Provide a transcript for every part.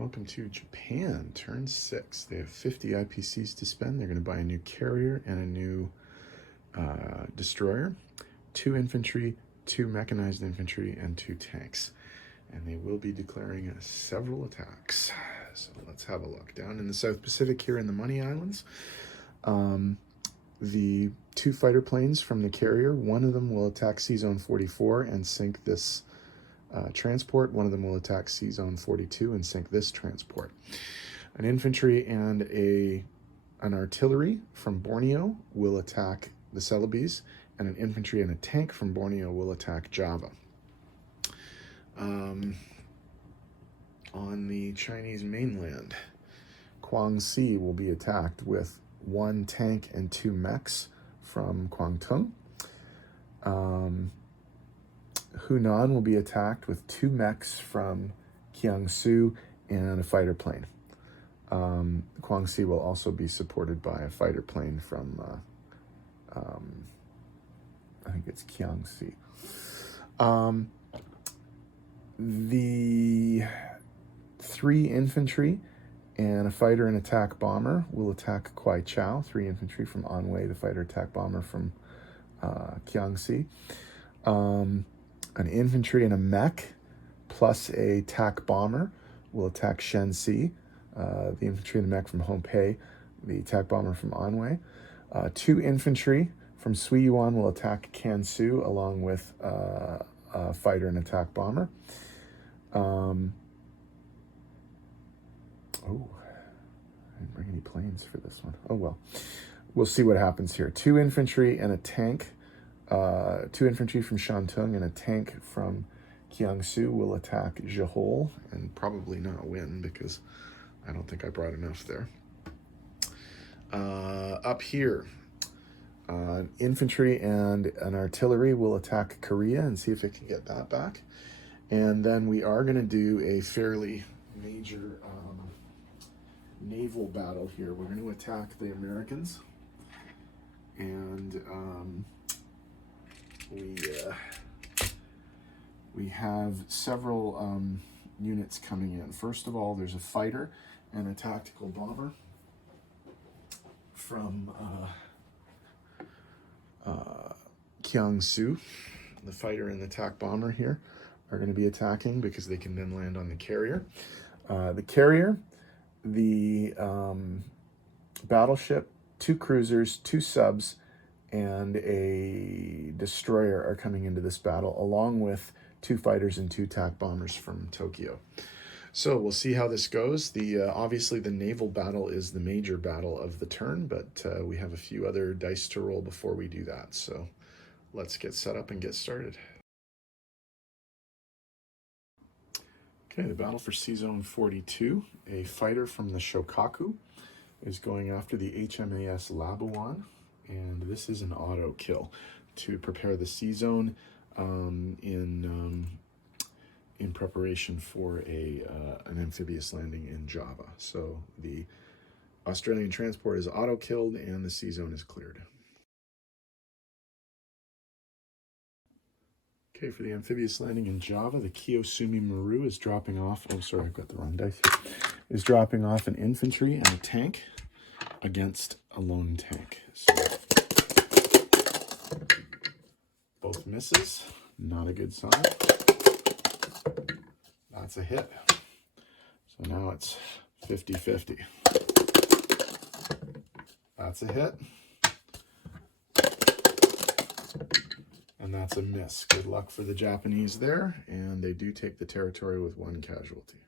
Welcome to Japan, turn 6. They have 50 IPCs to spend. They're going to buy a new carrier and a new destroyer, 2 infantry, 2 mechanized infantry, and 2 tanks. And they will be declaring several attacks. So let's have a look. Down in the South Pacific here in the Money Islands, the 2 fighter planes from the carrier, one of them will attack C-Zone 44 and sink this transport. One of them will attack C-Zone 42 and sink this transport. An infantry and an artillery from Borneo will attack the Celebes, and an infantry and a tank from Borneo will attack Java. On the Chinese mainland, Guangxi will be attacked with 1 tank and 2 mechs from Kwangtung. Hunan will be attacked with 2 mechs from Kiangsu and a fighter plane. Guangxi will also be supported by a fighter plane from, I think it's Kiangsi. The 3 infantry and a fighter and attack bomber will attack Kwai Chau. 3 infantry from Anhui, the fighter attack bomber from Kiangsi. An infantry and a mech plus a TAC bomber will attack Shenxi. The infantry and the mech from Hongpei, the attack bomber from Anhui. 2 infantry from Suiyuan will attack Kansu along with a fighter and attack bomber. Oh, I didn't bring any planes for this one. Oh well, we'll see what happens here. 2 infantry and a tank. 2 infantry from Shantung and a tank from Kiangsu will attack Jehol and probably not win because I don't think I brought enough there. Up here, infantry and an artillery will attack Korea and see if it can get that back. And then we are going to do a fairly major naval battle here. We're going to attack the Americans, and we have several units coming in. First of all, there's a fighter and a tactical bomber from Kiangsu. The fighter and the attack bomber here are going to be attacking because they can then land on the carrier. The carrier, the battleship, 2 cruisers, 2 subs, and a destroyer are coming into this battle, along with 2 fighters and 2 attack bombers from Tokyo. So we'll see how this goes. Obviously the naval battle is the major battle of the turn, but we have a few other dice to roll before we do that. So let's get set up and get started. Okay, the battle for C-Zone 42. A fighter from the Shokaku is going after the HMAS Labuan. And this is an auto kill to prepare the C-Zone in preparation for an amphibious landing in Java. So the Australian transport is auto killed and the C-Zone is cleared. Okay, for the amphibious landing in Java, the Kiyosumi Maru is dropping off. Oh, sorry, I've got the wrong dice here. Is dropping off an infantry and a tank against a lone tank. So both misses, not a good sign. That's a hit. So now it's 50-50. That's a hit. And that's a miss. Good luck for the Japanese there, and they do take the territory with 1 casualty.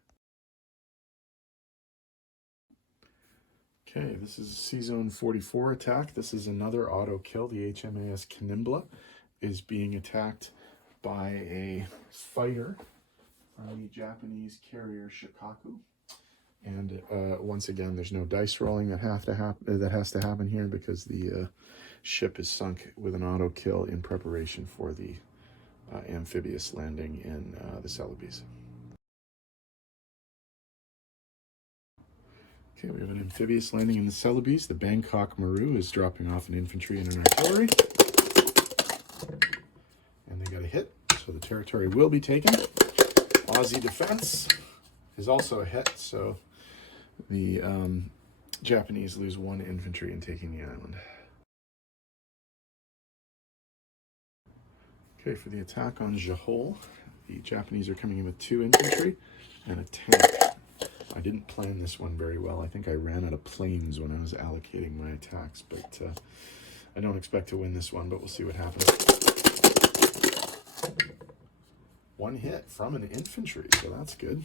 Okay, this is a C-Zone 44 attack. This is another auto kill. The HMAS Kanimbla is being attacked by a fighter from the Japanese carrier Shikaku. And once again, there's no dice rolling that has to happen here because the ship is sunk with an auto kill in preparation for the amphibious landing in the Celebes. Okay, we have an amphibious landing in the Celebes. The Bangkok Maru is dropping off an infantry and an artillery. And they got a hit, so the territory will be taken. Aussie defense is also a hit, so the Japanese lose 1 infantry in taking the island. Okay, for the attack on Jahol, the Japanese are coming in with 2 infantry and a tank. I didn't plan this one very well. I think I ran out of planes when I was allocating my attacks, but I don't expect to win this one, but we'll see what happens. 1 hit from an infantry, so that's good.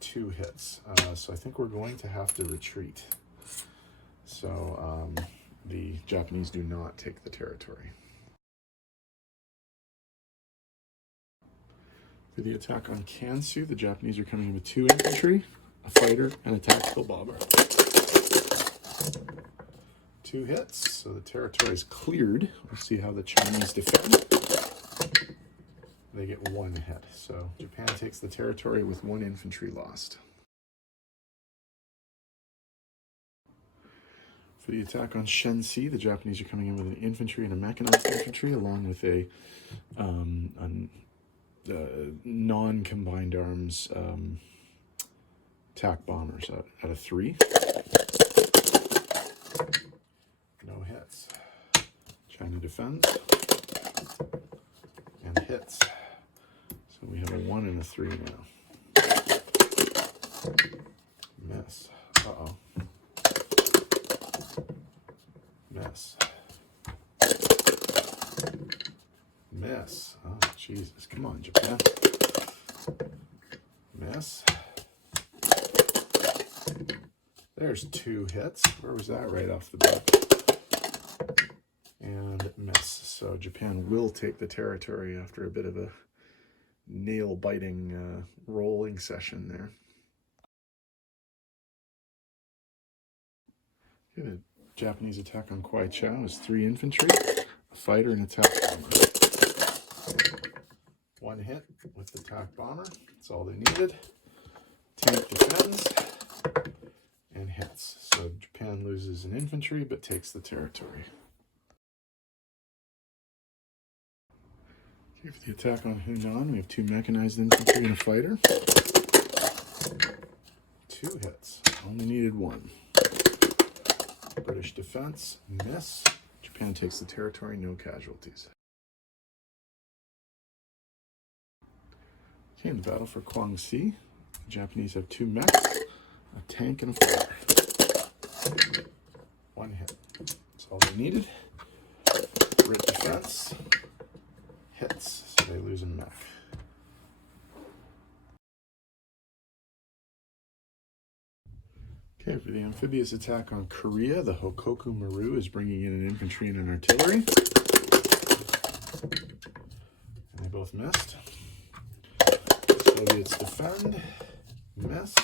2 hits, so I think we're going to have to retreat. So the Japanese do not take the territory. For the attack on Kansu, the Japanese are coming in with 2 infantry, a fighter, and a tactical bomber. 2 hits, so the territory is cleared. We'll see how the Chinese defend. They get 1 hit, so Japan takes the territory with 1 infantry lost. For the attack on Shensi, the Japanese are coming in with an infantry and a mechanized infantry, along with a non-combined arms attack bombers at a 3. No hits. China defends and hits. So we have a 1 and a 3 now. Miss. Uh-oh. Miss. Miss. Oh, Jesus. Come on, Japan. Miss. There's 2 hits. Where was that right off the bat? And miss. So Japan will take the territory after a bit of a nail-biting rolling session there. Okay, the Japanese attack on Kwaichao is 3 infantry, a fighter, and attack bomber. 1 hit with the attack bomber. That's all they needed. Tank defends and hits. So Japan loses an infantry but takes the territory. Okay, for the attack on Hunan, we have 2 mechanized infantry and a fighter. 2 hits. Only needed 1. British defense, miss. Japan takes the territory, no casualties. Okay, in the battle for Guangxi, the Japanese have 2 mechs, a tank, and a fighter. 1 hit. That's all they needed. Brit defense, hits, so they lose a mech. Okay, for the amphibious attack on Korea, the Hokoku Maru is bringing in an infantry and an artillery. And they both missed. Soviets defend. Miss.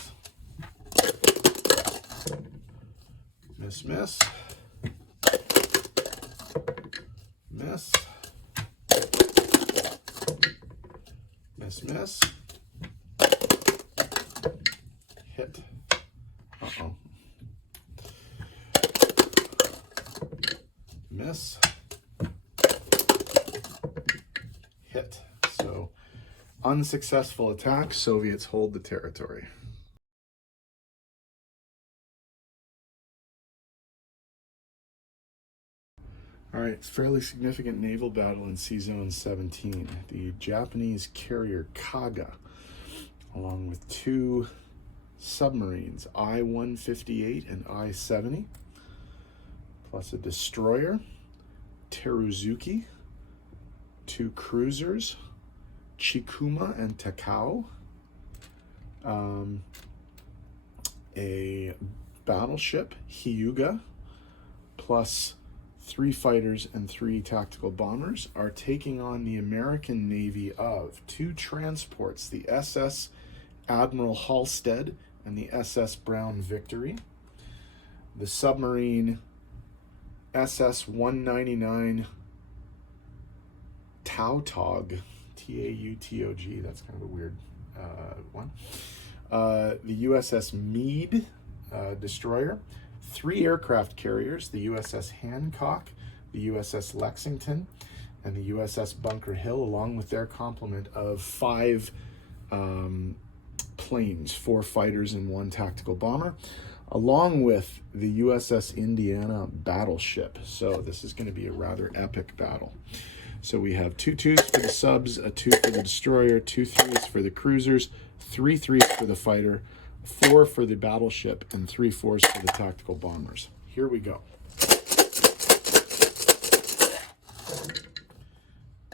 Miss, miss. Miss. Miss, miss. Hit. Uh-oh. Miss. Hit. So, unsuccessful attack. Soviets hold the territory. All right, it's a fairly significant naval battle in Sea Zone 17. The Japanese carrier Kaga, along with 2 submarines, I-158 and I-70, plus a destroyer, Teruzuki, 2 cruisers, Chikuma and Takao, a battleship, Hyuga, plus 3 fighters and 3 tactical bombers, are taking on the American Navy of 2 transports, the SS Admiral Halstead and the SS Brown Victory, the submarine SS-199 Tautog, T-A-U-T-O-G, that's kind of a weird one, the USS Meade destroyer, 3 aircraft carriers, the USS Hancock, the USS Lexington, and the USS Bunker Hill, along with their complement of 5 planes, 4 fighters and 1 tactical bomber, along with the USS Indiana battleship. So this is going to be a rather epic battle. So we have 2 2s for the subs, a 2 for the destroyer, 2 3s for the cruisers, 3 3s for the fighter, 4 for the battleship, and 3 4s for the tactical bombers. Here we go.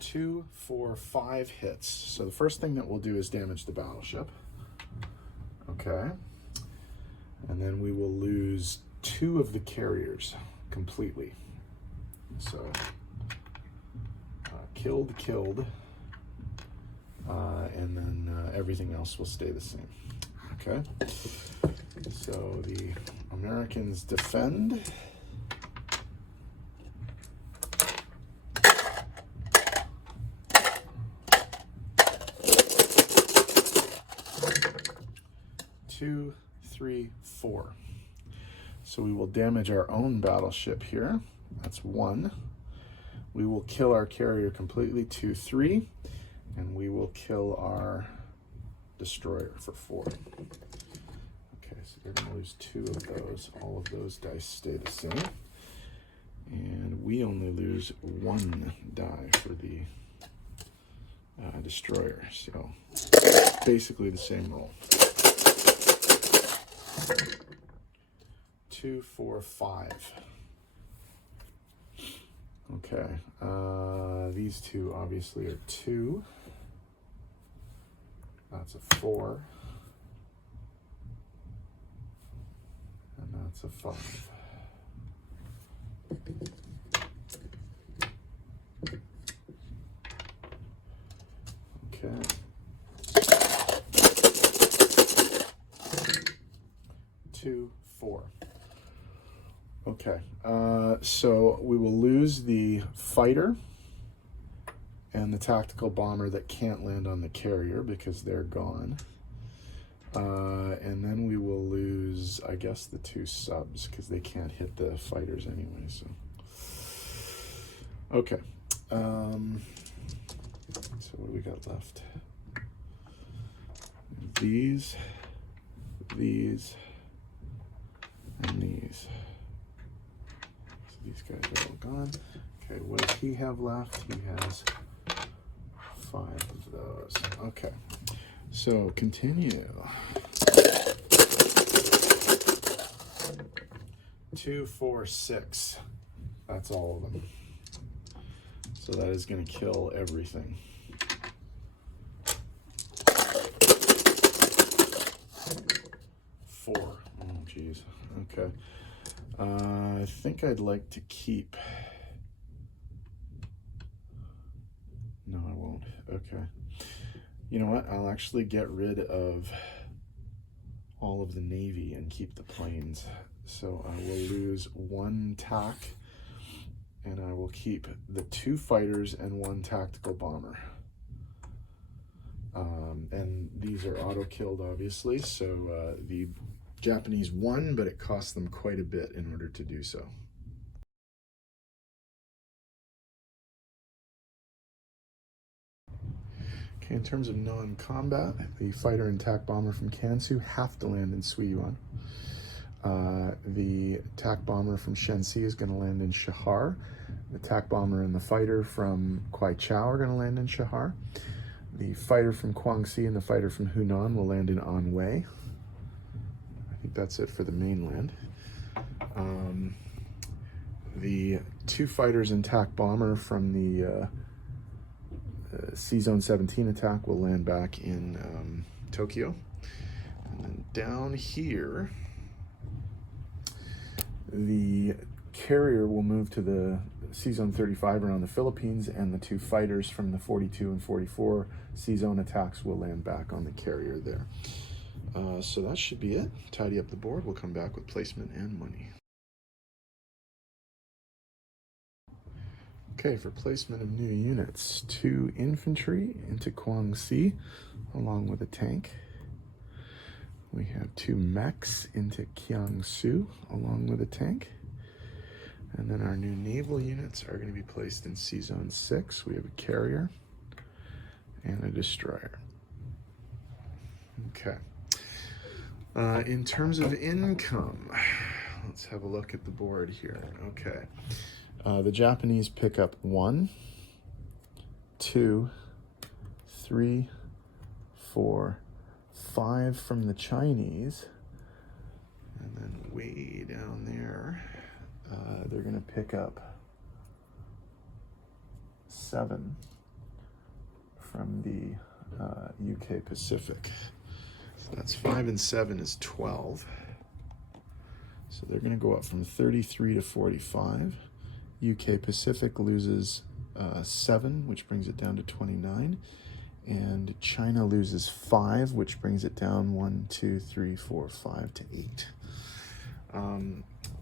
2, 4, 5 hits. So the first thing that we'll do is damage the battleship. Okay. And then we will lose 2 of the carriers completely. So killed, and then everything else will stay the same. Okay. So the Americans defend. Two, 3, 4. So we will damage our own battleship here. That's 1. We will kill our carrier completely, 2, 3. And we will kill our destroyer for 4. Okay, so they're going to lose 2 of those. All of those dice stay the same. And we only lose 1 die for the destroyer. So basically the same roll. 2, 4, 5. Okay, these 2 obviously are 2. That's a 4. And that's a 5. Okay. 2, 4. Okay, so we will lose the fighter and the tactical bomber that can't land on the carrier because they're gone. And then we will lose, I guess, the 2 subs because they can't hit the fighters anyway. So, okay. So what do we got left? These, and these. These guys are all gone. Okay, what does he have left? He has 5 of those. Okay, so continue. 2, 4, 6. That's all of them. So that is going to kill everything. 4. Oh, geez. Okay. I think I'd like to keep... No, I won't. Okay. You know what? I'll actually get rid of all of the Navy and keep the planes. So I will lose 1 TAC, and I will keep the 2 fighters and 1 tactical bomber. And these are auto-killed, obviously, so the Japanese won, but it cost them quite a bit in order to do so. Okay, in terms of non-combat, the fighter and TAC bomber from Kansu have to land in Suiyuan. The TAC bomber from Shensi is going to land in Shahar. The TAC bomber and the fighter from Kwaichao are going to land in Shahar. The fighter from Guangxi and the fighter from Hunan will land in Anhui. I think that's it for the mainland. The 2 fighters and TAC bomber from the C-Zone 17 attack will land back in Tokyo. And then down here, the carrier will move to the C-Zone 35 around the Philippines, and the 2 fighters from the 42 and 44 C-Zone attacks will land back on the carrier there. So that should be it. Tidy up the board. We'll come back with placement and money. Okay, for placement of new units, 2 infantry into Guangxi along with a tank. We have 2 mechs into Kiangsu along with a tank. And then our new naval units are going to be placed in C-Zone 6. We have a carrier and a destroyer. Okay. In terms of income, let's have a look at the board here. Okay. The Japanese pick up 1, 2, 3, 4, 5 from the Chinese. And then way down there, they're going to pick up 7 from the UK Pacific. So that's 5 and 7 is 12. So they're going to go up from 33 to 45. UK Pacific loses 7, which brings it down to 29. And China loses 5, which brings it down 1, 2, 3, 4, 5 to 8.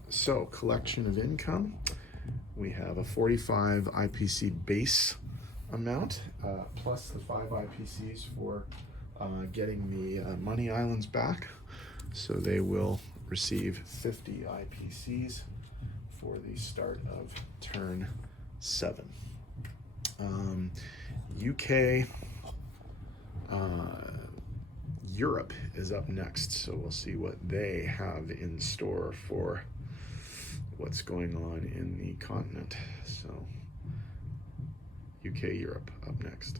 So collection of income. We have a 45 IPC base amount, plus the 5 IPCs for getting the money islands back. So they will receive 50 IPCs for the start of turn 7. UK, Europe is up next, so we'll see what they have in store for what's going on in the continent. So UK, Europe up next.